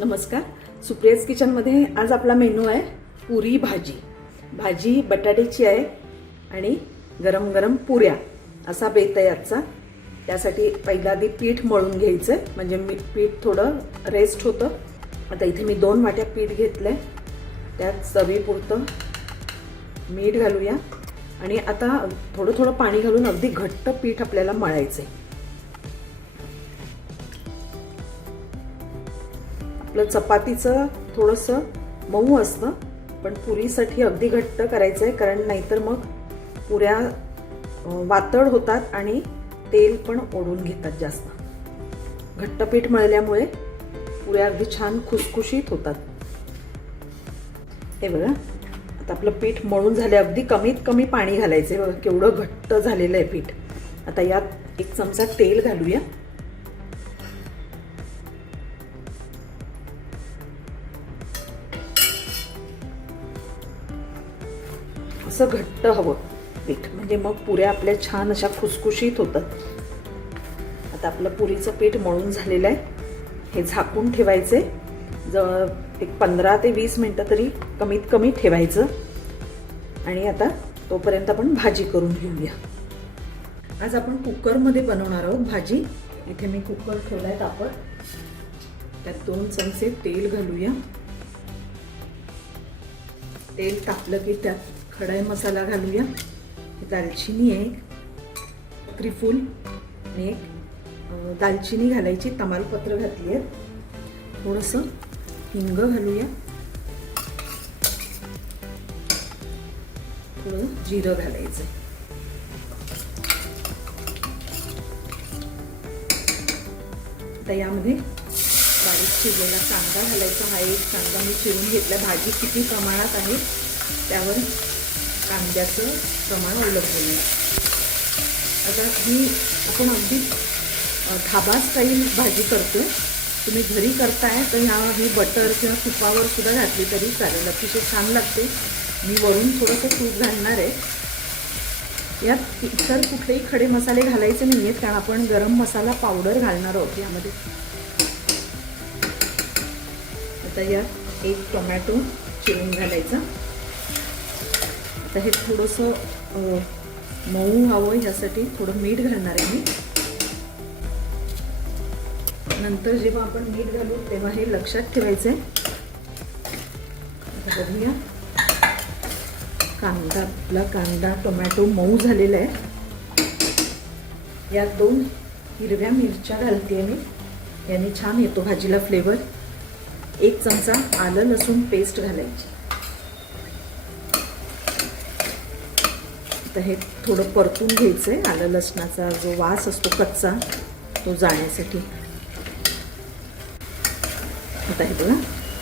नमस्कार, सुप्रियाज किचनमध्ये आज आपला मेनू आहे पुरी भाजी. भाजी बटाट्याची आहे आणि गरम गरम पुऱ्या असा बेत आहे आजचा. त्यासाठी पहिला आधी पीठ मळून घ्यायचं, म्हणजे पीठ थोडं रेस्ट होतं. आता इथे मी 2 वाट्या पीठ घेतलंय. त्यात चवीपुरतं मीठ घालूया आणि आता थोडं थोडं पाणी घालून अगदी घट्ट पीठ आपल्याला मळायचं आहे. आपलं चपातीचं थोडंसं मऊ असतं, पण पुरीसाठी अगदी घट्ट करायचं आहे, कारण नाहीतर मग पुऱ्या वातड होतात आणि तेल पण ओढून घेतात जास्त. घट्ट पीठ मळल्यामुळे पुऱ्या अगदी छान खुसखुशीत होतात. हे बघा, आता आपलं पीठ मळून झाले. अगदी कमीत कमी पाणी घालायचे. बघा केवढं घट्ट झालेलं आहे पीठ. आता यात 1 चमचा तेल घालूया. असं घट्ट हवं पीठ, म्हणजे मग पुऱ्या आपल्या छान अशा खुसखुशीत होतात. आता आपलं पुरीचं पीठ मळून झालेलं आहे. हे झाकून ठेवायचे. एक 15 ते 20 मिनिटं तरी कमीत कमी ठेवायचं. आणि आता तोपर्यंत आपण भाजी करून घेऊया. आज आपण कुकरमध्ये बनवणार आहोत भाजी. इथे मी कुकर ठेवलाय तापत. त्यात 2 चमचे तेल घालूया. तेल तापलं की त्यात खडा मसाला घालूया. दालचिनी आहे, त्रिफूल आणि एक दालचिनी घालायची, तमालपत्र घातली आहे. थोडंसं हिंग घालूया. थोडं जिरं घालायचं. आता यामध्ये बारीक चिरलेला कांदा घालायचा. हा एक कांदा मी चिरून घेतला. भाजी किती प्रमाणात आहे त्यावर कांद्याचं प्रमाण अवलंबून आहे. आता ही आपण अगदी धाबा स्टाईल भाजी करतोय. तुम्ही घरी करताय तर ही बटर किंवा तुपावर सुद्धा घातली तरी चालेल, अतिशय छान लागते. मी वरून थोडंसं तूप घालणार आहे. यात इतर कुठलेही खडे मसाले घालायचे नाही आहेत, कारण आपण गरम मसाला पावडर घालणार आहोत यामध्ये. आता यात 1 टोमॅटो चिरून घालायचा. आता हे थोडंसं मऊ हवं, यासाठी थोडं मीठ घालणार आहे मी. नंतर जेव्हा आपण मीठ घालू तेव्हा हे लक्षात ठेवायचं आहे. आता बघूया, कांदा टोमॅटो मऊ झालेला आहे. यात 2 हिरव्या मिरच्या घालते मी. याने छान येतो भाजीला फ्लेवर. 1 चमचा आलं लसूण पेस्ट घालायची. आता हे थोडं परतून घ्यायचं आहे. आलं लसणाचा जो वास असतो कच्चा तो जाण्यासाठी. आता हे बघा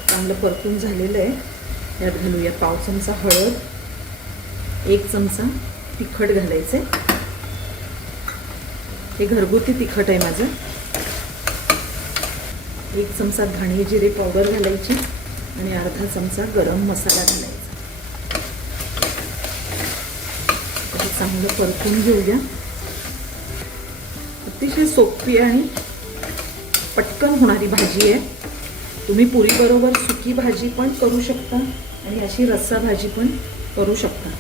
चांगलं परतून झालेलं आहे. यात घालूया 1/2 चमचा हळद, 1 चमचा तिखट घालायचे. हे घरगुती तिखट आहे माझं. 1 चमचा धणे जिरे पावडर घालायची आणि अर्धा चमचा गरम मसाला घालायचा. चांगलं परतून घेऊया. अतिशय सोपी आणि पटकन होणारी भाजी आहे. तुम्ही पुरीबरोबर सुकी भाजी पण करू शकता आणि अशी रस्सा भाजी पण करू शकता.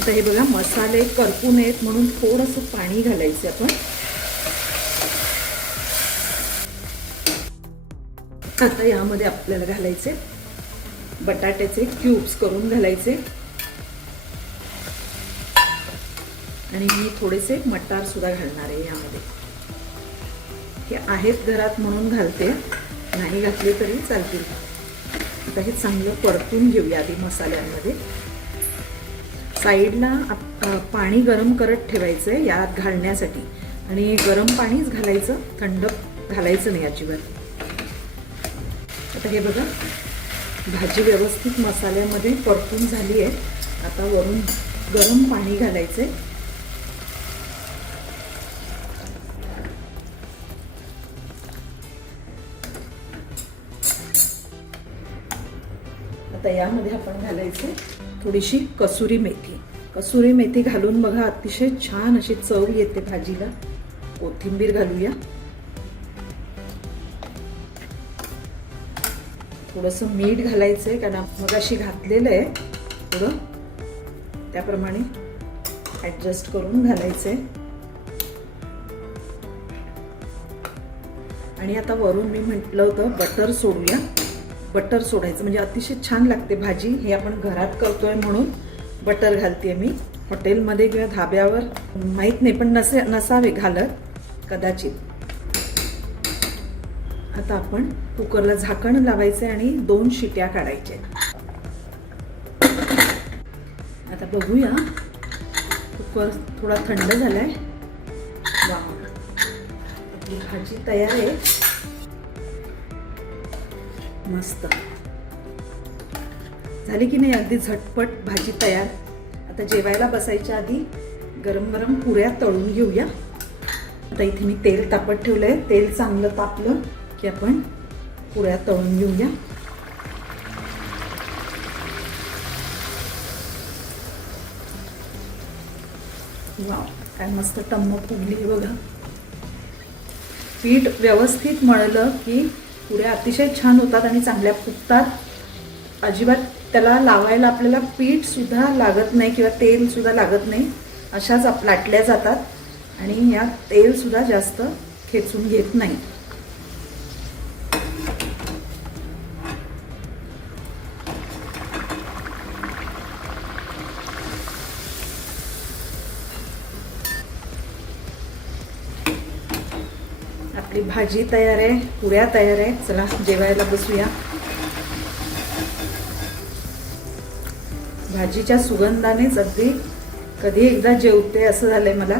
आता हे बघा, मसाले करपू नयेत म्हणून थोडंसं पाणी घालायचं आपण. आता यामध्ये आपल्याला घालायचे बटाट्याचे क्यूब्स करून घालायचे. आणि मी थोडेसे मटार सुद्धा घालणार आहे यामध्ये. हे आहेत घरात म्हणून घालते, नाही घातले तरी चालतील. आता हे चांगलं परतून घेऊया आधी मसाल्यांमध्ये. साईडला पाणी गरम करत ठेवायचं आहे यात घालण्यासाठी, आणि गरम पाणीच घालायचं, थंड घालायचं नाही अजिबात. आता हे बघा, भाजी व्यवस्थित मसाल्यामध्ये परतून झाली आहे. आता वरून गरम पाणी घालायचं आहे. आता यामध्ये आपण घालायचे थोडीशी कसुरी मेथी. कसुरी मेथी घालून बघा, अतिशय छान अशी चव येते भाजीला. कोथिंबीर घालूया. थोडंसं मीठ घालायचंय कारण मगाशी घातलेलं आहे थोडं, त्याप्रमाणे ऍडजस्ट करून घालायचंय. आणि आता वरून मी म्हटलं होतं बटर सोडूया. बटर सोडायचं म्हणजे अतिशय छान लागते भाजी. हे आपण घरात करतोय म्हणून बटर घालते मी. हॉटेलमध्ये किंवा धाब्यावर माहीत नाही, पण नसावे घालत कदाचित. आता आपण कुकरला झाकण लावायचे आणि 2 शिट्या काढायच्या. आता बघूया, कुकर थोडा थंड झालाय. वा, आपली भाजी तयार आहे. मस्त झाली की नाही, अगदी झटपट भाजी तयार. आता जेवायला बसायच्या आधी गरम गरम पुऱ्या तळून घेऊया. आता इथे मी तेल तापत ठेवलंय. तेल चांगलं तापलं की आपण पुऱ्या तळून घेऊया. वाव, काय मस्त टम्म फुगली बघा. पीठ व्यवस्थित मळलं की पुऱ्या अतिशय छान होतात आणि चांगल्या फुगतात. अजिबात त्याला लावायला आपल्याला पीठ सुद्धा लागत नाही किंवा तेल सुद्धा लागत नाही. अशाच लाटल्या जातात आणि यात तेल सुद्धा जास्त खेचून घेत नाही. आपली भाजी तयार आहे, पुऱ्या तयार आहे. चला जेवायला बसूया. भाजीच्या सुगंधानेच अगदी कधी एकदा जेवते असं झालंय मला.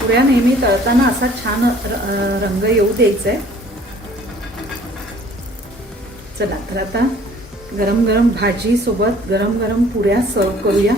पुऱ्या नेहमी तळताना असा छान रंग येऊ द्यायचा आहे. चला तर आता गरम गरम भाजी सोबत गरम गरम पुऱ्या सर्व करूया.